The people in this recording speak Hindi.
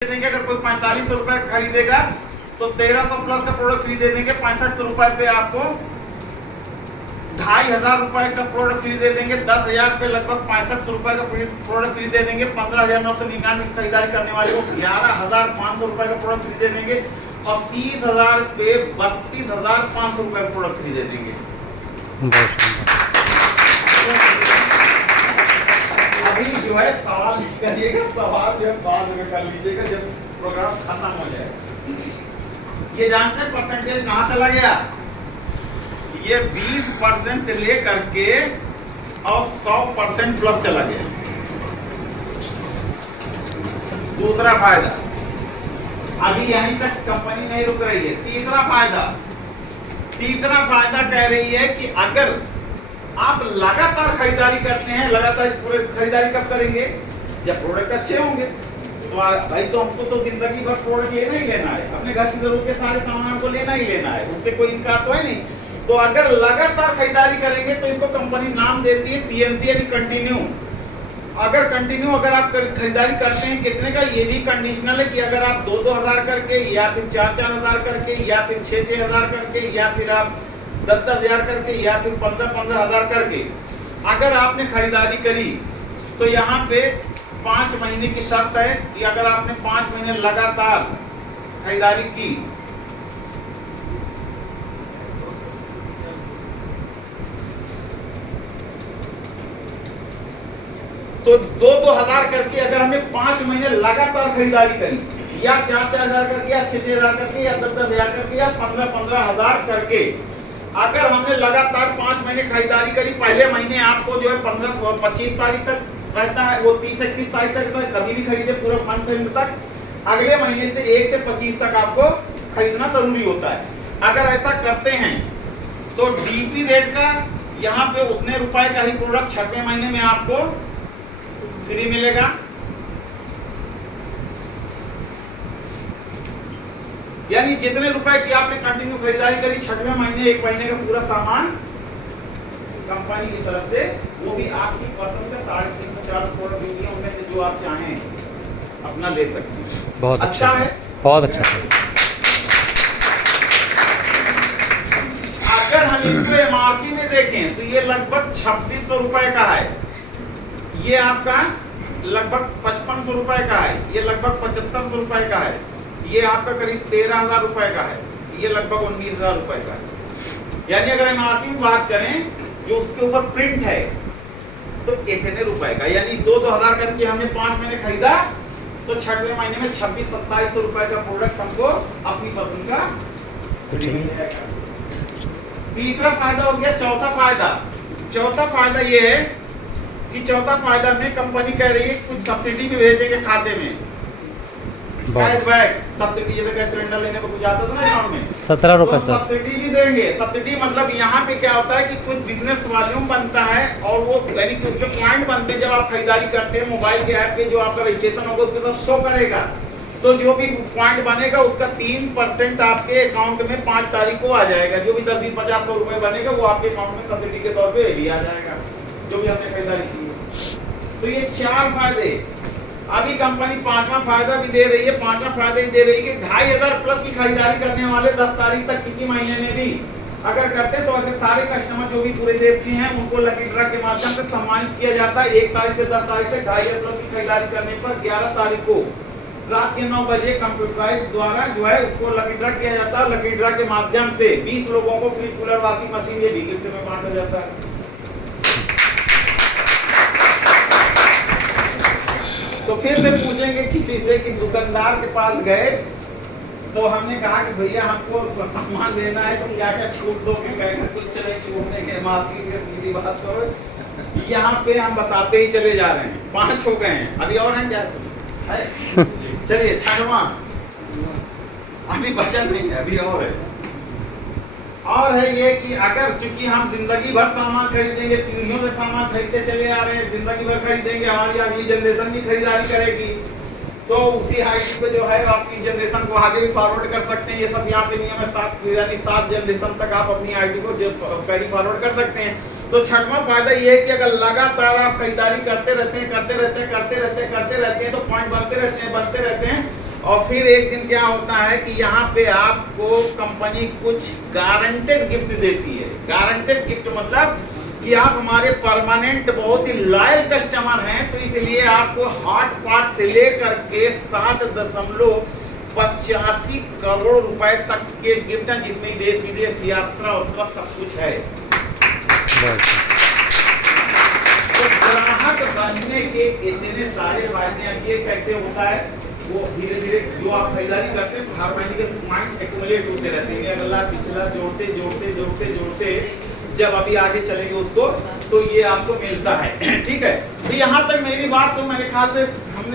देंगे। अगर कोई 4500 रुपए खरीदेगा तो 1300 प्लस का प्रोडक्ट फ्री दे देंगे। 6500 रुपए पे आपको 2500 रुपए का प्रोडक्ट फ्री दे देंगे। 10,000 पे लगभग 6500 रुपए का प्रोडक्ट फ्री दे देंगे। 15,999 खरीदारी करने वाले को 11,500 रुपए का प्रोडक्ट फ्री दे देंगे और 30,000 पे 32,500 रुपए का प्रोडक्ट फ्री दे देंगे। अभी जो है सवाल करिएगा, सवाल जो है बाद में कर लीजिएगा जब प्रोग्राम खत्म हो जाएगा। ये जानते हैं परसेंटेज कहाँ चला गया? ये 20% से लेकर के और 100% प्लस चला गया। दूसरा फायदा, अभी यहीं तक कंपनी नहीं रुक रही है। तीसरा फायदा कह रही है कि अगर आप लगातार खरीदारी करते हैं, लगातार खरीदारी कब करेंगे? जब प्रोडक्ट अच्छे होंगे। तो भाई तो हमको तो जिंदगी भर प्रोडक्ट लेना ही लेना है, अपने घर की जरूरत के सारे सामान को लेना ही लेना है, उससे कोई इनकार तो है नहीं। तो अगर लगातार खरीदारी करेंगे तो इसको कंपनी नाम देती है CNC यानी कंटिन्यू। अगर आप खरीदारी करते हैं कितने का, ये भी कंडीशनल है कि अगर आप 2,000 करके या फिर 4,000 करके या फिर 6,000 करके या फिर आप 10,000 करके या फिर 15,000 करके अगर आपने खरीदारी करी तो यहाँ पे 5 महीने की शर्त है कि अगर आपने 5 महीने लगातार खरीदारी की तो 2,000 करके अगर हमने 5 महीने लगातार खरीदारी करी या 4,000 करके या 6,000 करके या 10,000 करके या 15,000 करके अगर हमने लगातार 5 महीने खरीदारी करी, पहले महीने आपको जो है 15-25 तारीख तक रहता है, वो 30-31 तारीख तक रहता है, कभी भी खरीदे पूरा फंड तक। अगले महीने से 1 से 25 तक आपको खरीदना जरूरी होता है। अगर ऐसा करते हैं तो DP रेट का यहाँ पे उतने रुपए का ही प्रोडक्ट 6वें महीने में आपको फ्री मिलेगा। यानी जितने रुपए की आपने कंटिन्यू खरीदारी करी, 6वें महीने 1 महीने का पूरा सामान कंपनी की तरफ से, वो भी आपकी पसंद का 350-400 प्रोडक्ट भी है, उनमें से जो आप चाहें अपना ले सकते हैं। बहुत अच्छा है, बहुत अच्छा है। अगर हम इसको MRP में देखें तो ये लगभग 2600 रुपए का है, ये आपका लगभग 5500 रुपए का है, ये लगभग 7500 रुपए का है, ये आपका करीब 13,000 रुपए का है, ये लगभग 19,000 रुपए का है। यानी अगर MRP में बात करें जो उसके ऊपर प्रिंट है तो इतने रुपए का, यानी 2,000 करके हमने 5 महीने खरीदा तो 6वें महीने में 2600-2700 रुपए का प्रोडक्ट हमको अपनी पसंद का मिल जाएगा। तीसरा फायदा हो गया। चौथा फायदा ये है कि चौथा फायदा में कंपनी कह रही है कुछ सब्सिडी भी भेजेंगे खाते में। कैशबैक सब्सिडी, जैसे गैस सिलेंडर लेने को कुछ आता था ना अकाउंट में 17 रुपए सर, सब्सिडी भी देंगे। सब्सिडी मतलब यहाँ पे क्या होता है कि कुछ बिजनेस वॉल्यूम बनता है और वो यानी कि उसके पॉइंट बनते हैं। जब आप खरीदारी करते हैं मोबाइल के ऐप पे जो आपका रजिस्ट्रेशन होगा उसके साथ शो करेगा, तो जो भी पॉइंट बनेगा उसका 3% आपके अकाउंट में 5 तारीख को आ जाएगा। जो भी 10-20-50-100 रुपए बनेगा वो आपके अकाउंट में सब्सिडी के तौर पे भी आ जाएगा, जो भी हमने खरीदारी की है। तो ये 4 फायदे। अभी कंपनी 5वां फायदा भी दे रही है। 5वां फायदा दे रही है कि 2,500 प्लस की खरीदारी करने वाले 10 तारीख तक किसी महीने में भी अगर करते तो ऐसे सारे कस्टमर जो भी पूरे देश के हैं उनको लकी ड्रा के माध्यम से सम्मानित किया जाता है। 1 तारीख से 10 तारीख तक 2,500 प्लस की खरीदारी करने पर 11 तारीख को रात के 9 बजे कंप्यूटराइज द्वारा जो है उसको लकी ड्रा किया जाता है। लकी ड्रा के माध्यम से 20 लोगों को फ्री कूलर, वॉशिंग मशीन ये भी गिफ्ट में बांटा जाता है। तो फिर से पूछेंगे किसी से कि दुकानदार के पास गए तो हमने कहा कि भैया हमको सामान लेना है तो क्या क्या छूट दो, कुछ चले छूटने के माफी के, सीधी बात करो। यहाँ पे हम बताते ही चले जा रहे हैं। 5 हो गए हैं, अभी और हैं क्या है? चलिए 6वां अभी बचा नहीं है, अभी और है। और है ये कि अगर चूंकि हम जिंदगी भर सामान खरीदेंगे, पीढ़ियों से सामान खरीदते चले आ रहे हैं, जिंदगी भर खरीदेंगे, हमारी अगली जनरेशन भी खरीदारी करेगी, तो उसी आईडी पे जो है आपकी जनरेशन को आगे भी फॉरवर्ड कर सकते हैं। ये सब यहाँ पे नियम है, 7 जनरेशन तक आप अपनी आईडी को कैरी फॉरवर्ड कर सकते हैं। तो 6वां फायदा ये है कि अगर लगातार आप खरीदारी करते रहते हैं तो पॉइंट बनते रहते हैं और फिर एक दिन क्या होता है कि यहाँ पे आपको कंपनी कुछ गारंटेड गिफ्ट देती है। गारंटेड गिफ्ट मतलब कि आप हमारे परमानेंट बहुत ही लॉयल कस्टमर हैं, तो इसलिए आपको हॉट पॉट से लेकर के 7.85 करोड़ रुपए तक के गिफ्ट हैं, जिसमें देश विदेश यात्रा उत्रा सब कुछ है। तो ग्राहक बनने के इतने सारे फायदे हैं। ये कैसे होता है, वो धीरे धीरे जो आप खरीदारी करते हैं तो हर महीने के पॉइंट एक्यूमुलेट होते रहते हैं, अगला पिछला जोड़ते जोड़ते जोड़ते जोड़ते जब अभी आगे चलेंगे उसको तो ये आपको मिलता है। ठीक है, तो यहाँ तक मेरी बात तो मेरे ख्याल से